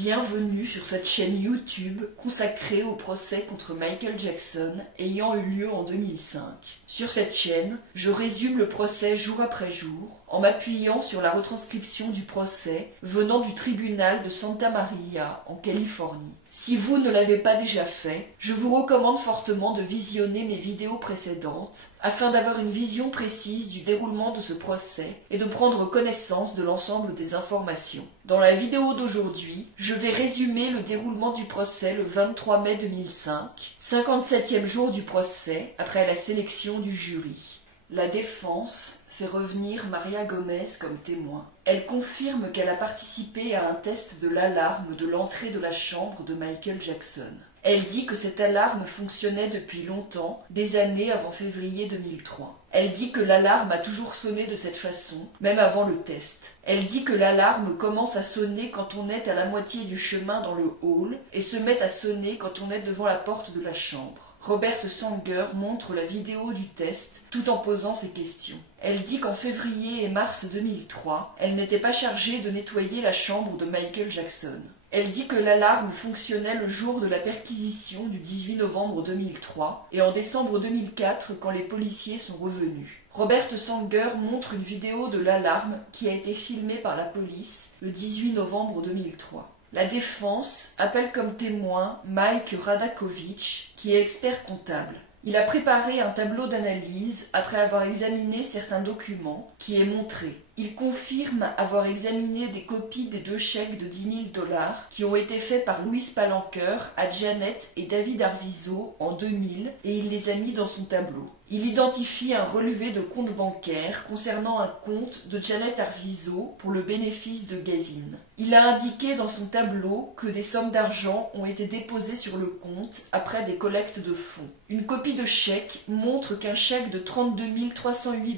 Bienvenue sur cette chaîne YouTube consacrée au procès contre Michael Jackson ayant eu lieu en 2005. Sur cette chaîne, je résume le procès jour après jour en m'appuyant sur la retranscription du procès venant du tribunal de Santa Maria en Californie. Si vous ne l'avez pas déjà fait, je vous recommande fortement de visionner mes vidéos précédentes afin d'avoir une vision précise du déroulement de ce procès et de prendre connaissance de l'ensemble des informations. Dans la vidéo d'aujourd'hui, je vais résumer le déroulement du procès le 23 mai 2005, 57e jour du procès après la sélection du jury. La défense fait revenir Maria Gomez comme témoin. Elle confirme qu'elle a participé à un test de l'alarme de l'entrée de la chambre de Michael Jackson. Elle dit que cette alarme fonctionnait depuis longtemps, des années avant février 2003. Elle dit que l'alarme a toujours sonné de cette façon, même avant le test. Elle dit que l'alarme commence à sonner quand on est à la moitié du chemin dans le hall et se met à sonner quand on est devant la porte de la chambre. Robert Sanger montre la vidéo du test tout en posant ses questions. Elle dit qu'en février et mars 2003, elle n'était pas chargée de nettoyer la chambre de Michael Jackson. Elle dit que l'alarme fonctionnait le jour de la perquisition du 18 novembre 2003 et en décembre 2004 quand les policiers sont revenus. Robert Sanger montre une vidéo de l'alarme qui a été filmée par la police le 18 novembre 2003. La défense appelle comme témoin Mike Radakovich, qui est expert comptable. Il a préparé un tableau d'analyse après avoir examiné certains documents qui est montré. Il confirme avoir examiné des copies des 2 chèques de $10 000 qui ont été faits par Louis Palanker à Janet et David Arvizo en 2000 et il les a mis dans son tableau. Il identifie un relevé de compte bancaire concernant un compte de Janet Arvizo pour le bénéfice de Gavin. Il a indiqué dans son tableau que des sommes d'argent ont été déposées sur le compte après des collectes de fonds. Une copie de chèque montre qu'un chèque de $32 308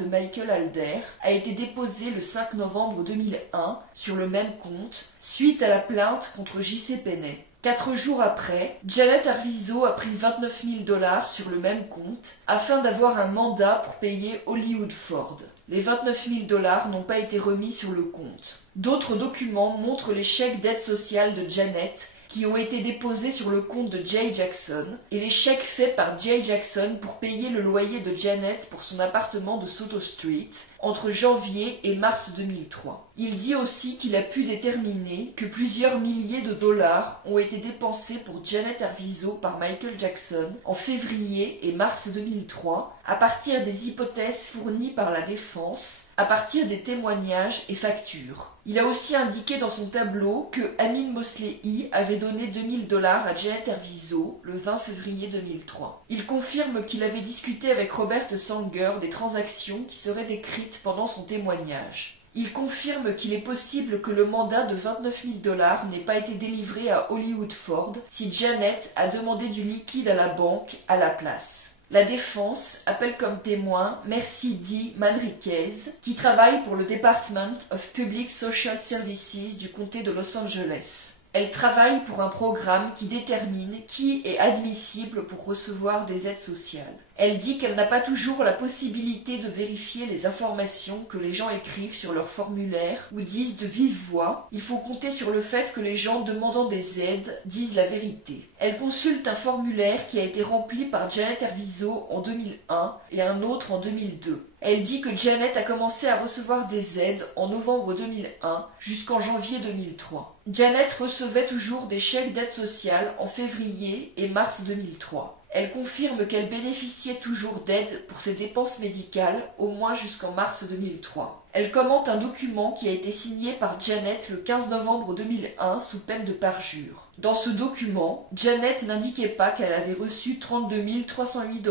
de Michael Alder a été déposé le 5 novembre 2001 sur le même compte suite à la plainte contre J.C. Penney. 4 jours après, Janet Arvizo a pris $29 000 sur le même compte afin d'avoir un mandat pour payer Hollywood Ford. Les $29 000 n'ont pas été remis sur le compte. D'autres documents montrent les chèques d'aide sociale de Janet qui ont été déposés sur le compte de Jay Jackson et les chèques faits par Jay Jackson pour payer le loyer de Janet pour son appartement de Soto Street entre janvier et mars 2003. Il dit aussi qu'il a pu déterminer que plusieurs milliers de dollars ont été dépensés pour Janet Arvizo par Michael Jackson en février et mars 2003 à partir des hypothèses fournies par la défense, à partir des témoignages et factures. Il a aussi indiqué dans son tableau que Amin Mosley avait donné $2 000 à Janet Arvizo le 20 février 2003. Il confirme qu'il avait discuté avec Robert Sanger des transactions qui seraient décrites pendant son témoignage. Il confirme qu'il est possible que le mandat de $29 000 n'ait pas été délivré à Hollywood Ford si Janet a demandé du liquide à la banque à la place. La défense appelle comme témoin Mercy D. Manriquez, qui travaille pour le Department of Public Social Services du comté de Los Angeles. Elle travaille pour un programme qui détermine qui est admissible pour recevoir des aides sociales. Elle dit qu'elle n'a pas toujours la possibilité de vérifier les informations que les gens écrivent sur leur formulaire ou disent de vive voix. Il faut compter sur le fait que les gens demandant des aides disent la vérité. Elle consulte un formulaire qui a été rempli par Janet Arvizo en 2001 et un autre en 2002. Elle dit que Janet a commencé à recevoir des aides en novembre 2001 jusqu'en janvier 2003. Janet recevait toujours des chèques d'aide sociale en février et mars 2003. Elle confirme qu'elle bénéficiait toujours d'aide pour ses dépenses médicales au moins jusqu'en mars 2003. Elle commente un document qui a été signé par Janet le 15 novembre 2001 sous peine de parjure. Dans ce document, Janet n'indiquait pas qu'elle avait reçu $32 308,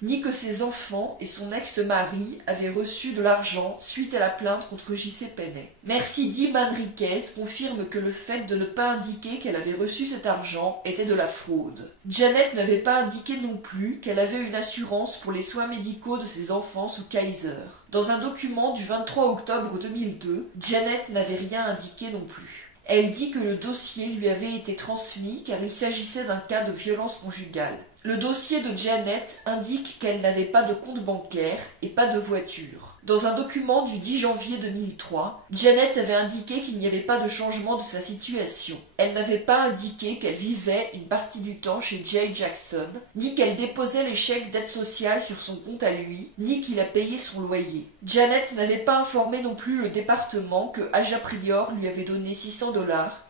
ni que ses enfants et son ex-mari avaient reçu de l'argent suite à la plainte contre J.C. Penney. Mercy D. Manriquez confirme que le fait de ne pas indiquer qu'elle avait reçu cet argent était de la fraude. Janet n'avait pas indiqué non plus qu'elle avait une assurance pour les soins médicaux de ses enfants sous Kaiser. Dans un document du 23 octobre 2002, Janet n'avait rien indiqué non plus. Elle dit que le dossier lui avait été transmis car il s'agissait d'un cas de violence conjugale. Le dossier de Janet indique qu'elle n'avait pas de compte bancaire et pas de voiture. Dans un document du 10 janvier 2003, Janet avait indiqué qu'il n'y avait pas de changement de sa situation. Elle n'avait pas indiqué qu'elle vivait une partie du temps chez Jay Jackson, ni qu'elle déposait les chèques d'aide sociale sur son compte à lui, ni qu'il a payé son loyer. Janet n'avait pas informé non plus le département que Aja Prior lui avait donné $600,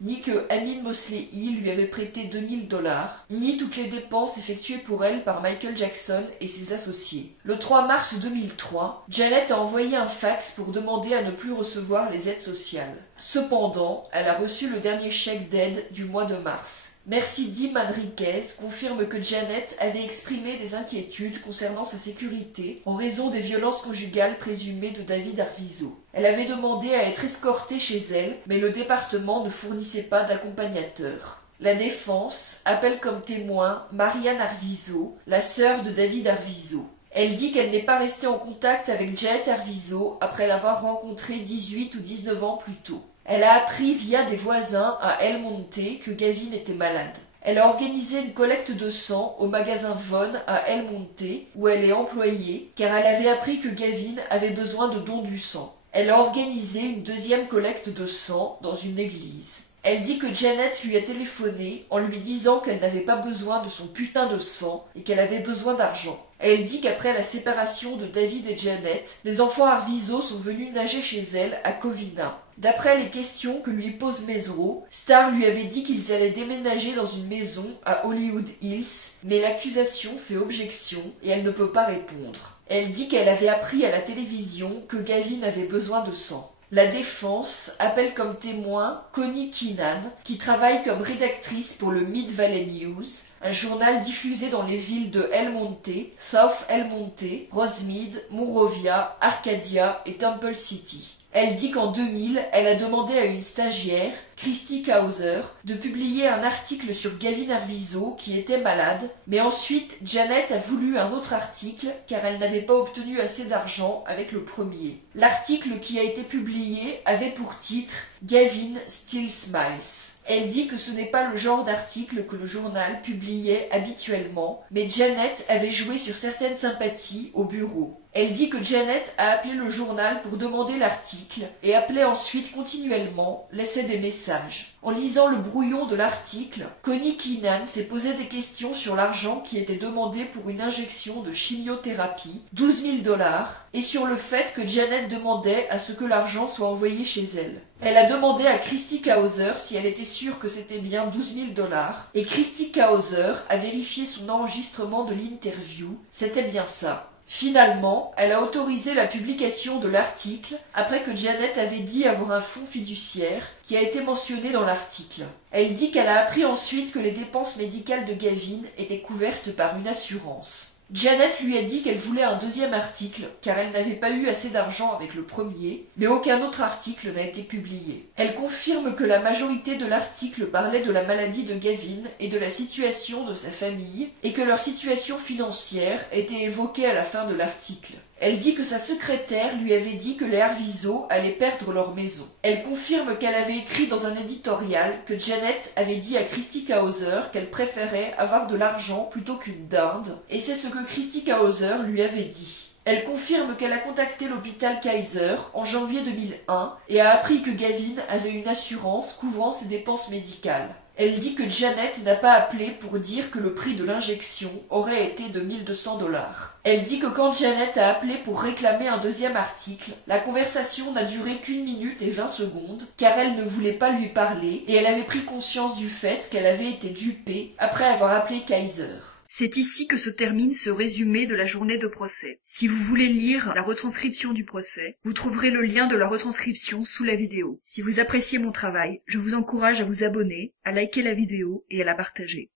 ni que Amin Mosley lui avait prêté $2000, ni toutes les dépenses effectuées pour elle par Michael Jackson et ses associés. Le 3 mars 2003, Janet a envoyé un fax pour demander à ne plus recevoir les aides sociales. Cependant, elle a reçu le dernier chèque d'aide du mois de mars. Merci Di Manriquez confirme que Janet avait exprimé des inquiétudes concernant sa sécurité en raison des violences conjugales présumées de David Arvizo. Elle avait demandé à être escortée chez elle, mais le département ne fournissait pas d'accompagnateur. La défense appelle comme témoin Marianne Arvizo, la sœur de David Arvizo. Elle dit qu'elle n'est pas restée en contact avec Janet Arvizo après l'avoir rencontré 18 ou 19 ans plus tôt. Elle a appris via des voisins à El Monte que Gavin était malade. Elle a organisé une collecte de sang au magasin Von à El Monte, où elle est employée, car elle avait appris que Gavin avait besoin de dons du sang. Elle a organisé une deuxième collecte de sang dans une église. Elle dit que Janet lui a téléphoné en lui disant qu'elle n'avait pas besoin de son putain de sang et qu'elle avait besoin d'argent. Elle dit qu'après la séparation de David et Janet, les enfants Arvizo sont venus nager chez elle à Covina. D'après les questions que lui pose Mesro, Starr lui avait dit qu'ils allaient déménager dans une maison à Hollywood Hills, mais l'accusation fait objection et elle ne peut pas répondre. Elle dit qu'elle avait appris à la télévision que Gavin avait besoin de sang. La défense appelle comme témoin Connie Keenan, qui travaille comme rédactrice pour le Mid Valley News, un journal diffusé dans les villes de El Monte, South El Monte, Rosemead, Monrovia, Arcadia et Temple City. Elle dit qu'en 2000, elle a demandé à une stagiaire, Christy Kauser, de publier un article sur Gavin Arvizo qui était malade, mais ensuite Janet a voulu un autre article car elle n'avait pas obtenu assez d'argent avec le premier. L'article qui a été publié avait pour titre Gavin Still Smiles. Elle dit que ce n'est pas le genre d'article que le journal publiait habituellement, mais Janet avait joué sur certaines sympathies au bureau. Elle dit que Janet a appelé le journal pour demander l'article et appelait ensuite continuellement, laissait des messages. En lisant le brouillon de l'article, Connie Keenan s'est posé des questions sur l'argent qui était demandé pour une injection de chimiothérapie, $12 000, et sur le fait que Janet demandait à ce que l'argent soit envoyé chez elle. Elle a demandé à Christy Kauser si elle était sûre que c'était bien $12 000, et Christy Kauser a vérifié son enregistrement de l'interview, c'était bien ça. Finalement, elle a autorisé la publication de l'article après que Janet avait dit avoir un fonds fiduciaire qui a été mentionné dans l'article. Elle dit qu'elle a appris ensuite que les dépenses médicales de Gavin étaient couvertes par une assurance. Janet lui a dit qu'elle voulait un deuxième article car elle n'avait pas eu assez d'argent avec le premier, mais aucun autre article n'a été publié. Elle confirme que la majorité de l'article parlait de la maladie de Gavin et de la situation de sa famille, et que leur situation financière était évoquée à la fin de l'article. Elle dit que sa secrétaire lui avait dit que les Arvizo allaient perdre leur maison. Elle confirme qu'elle avait écrit dans un éditorial que Janet avait dit à Christy Kauser qu'elle préférait avoir de l'argent plutôt qu'une dinde, et c'est ce que Christy Kauser lui avait dit. Elle confirme qu'elle a contacté l'hôpital Kaiser en janvier 2001 et a appris que Gavin avait une assurance couvrant ses dépenses médicales. Elle dit que Janet n'a pas appelé pour dire que le prix de l'injection aurait été de $1200. Elle dit que quand Janet a appelé pour réclamer un deuxième article, la conversation n'a duré qu'1 minute et 20 secondes, car elle ne voulait pas lui parler et elle avait pris conscience du fait qu'elle avait été dupée après avoir appelé Kaiser. C'est ici que se termine ce résumé de la journée de procès. Si vous voulez lire la retranscription du procès, vous trouverez le lien de la retranscription sous la vidéo. Si vous appréciez mon travail, je vous encourage à vous abonner, à liker la vidéo et à la partager.